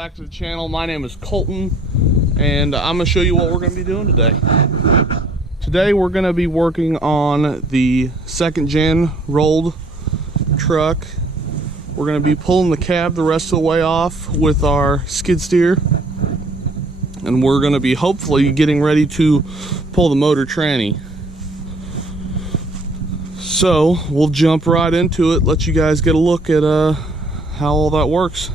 back to the channel. My name is Colton, and I'm going to show you what we're going to be doing today. Today we're going to be working on the second gen rolled truck. We're going to be pulling the cab the rest of the way off with our skid steer, and we're going to be hopefully getting ready to pull the motor tranny. So we'll jump right into it, let you guys get a look at how all that works.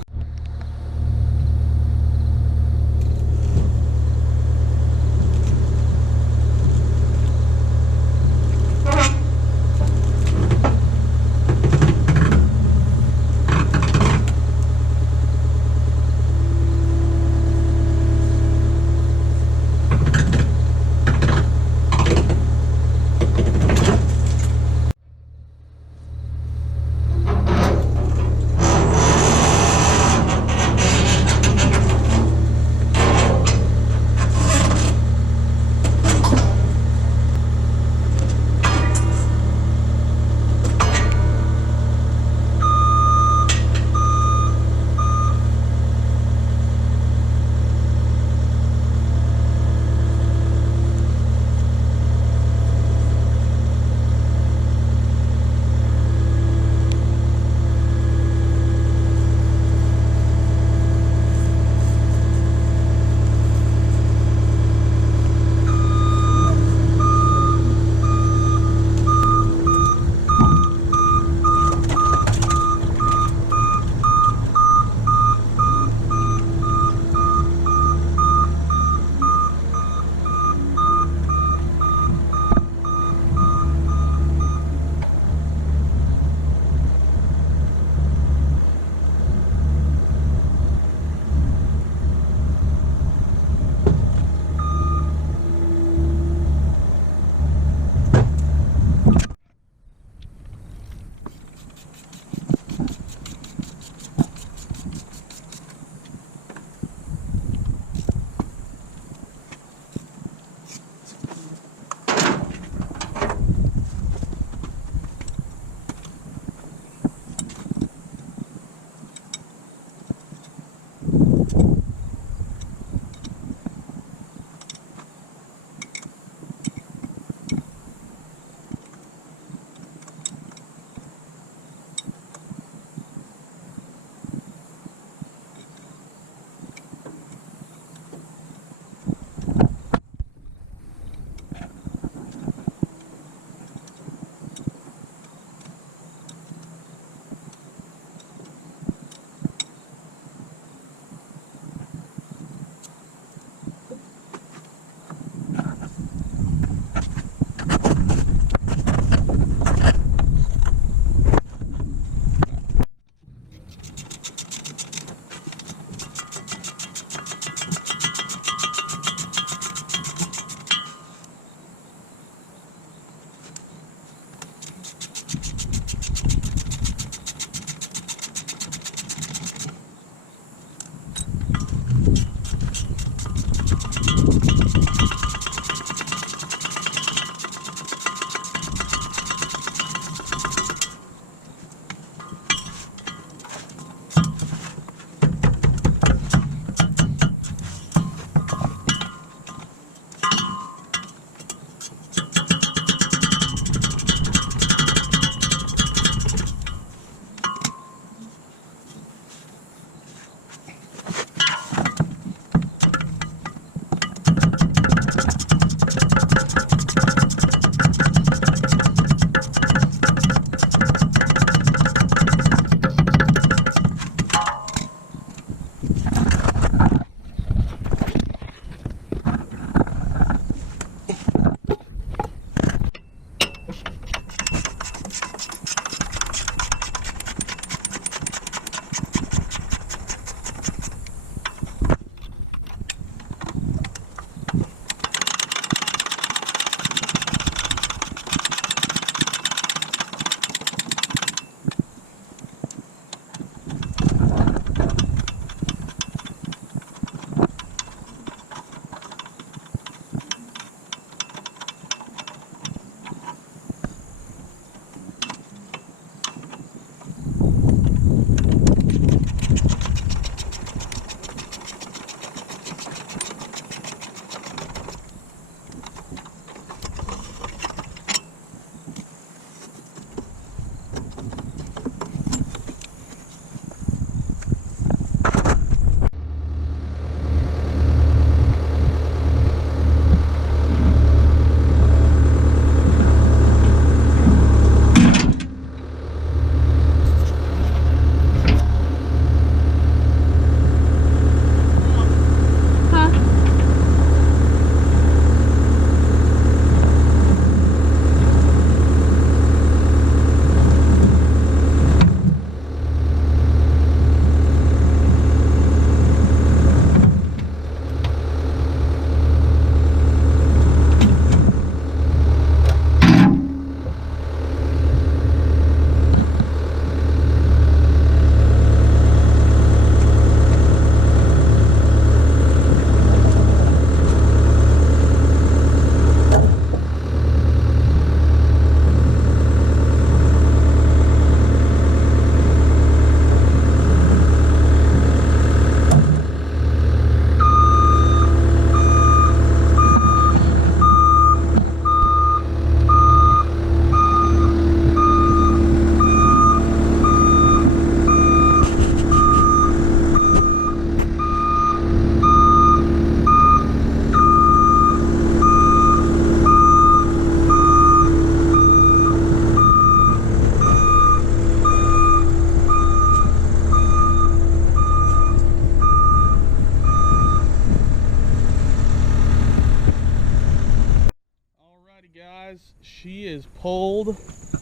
She is pulled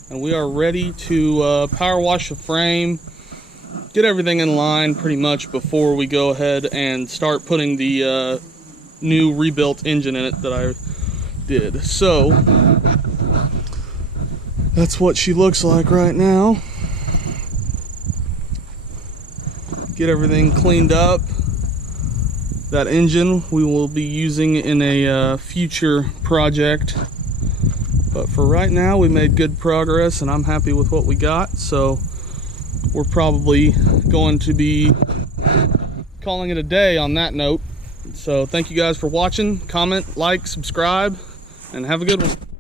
and we are ready to power wash the frame, get everything in line pretty much before we go ahead and start putting the new rebuilt engine in it that I did. So that's what she looks like right now. Get everything cleaned up. That engine we will be using in a future project. But for right now, we made good progress and I'm happy with what we got. So we're probably going to be calling it a day on that note. So thank you guys for watching. Comment, like, subscribe, and have a good one.